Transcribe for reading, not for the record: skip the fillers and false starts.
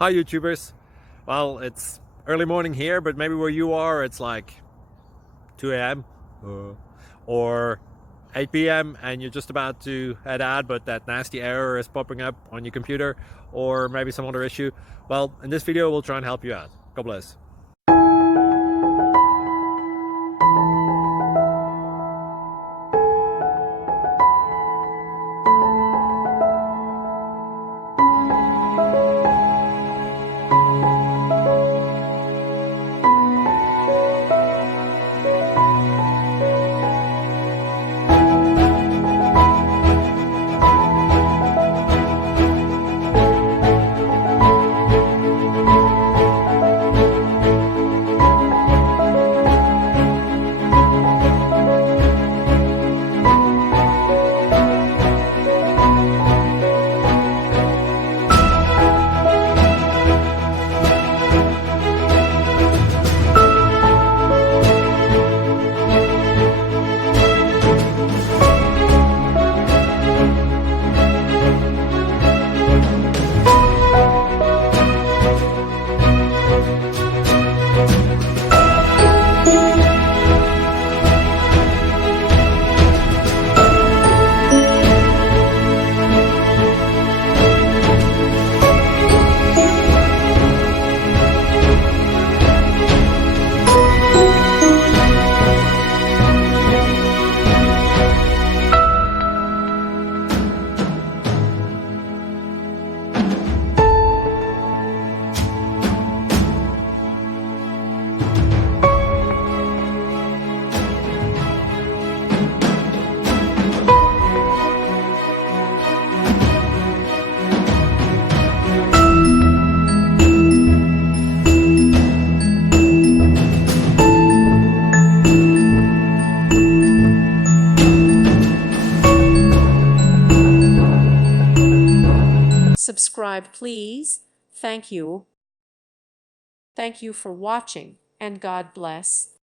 Hi YouTubers. Well, it's early morning here, but maybe where you are it's like 2 a.m. or 8 p.m. and you're just about to head out, but that nasty error is popping up on your computer, or maybe some other issue. Well, in this video we'll try and help you out. God bless. Subscribe, please. Thank you. Thank you for watching, and God bless.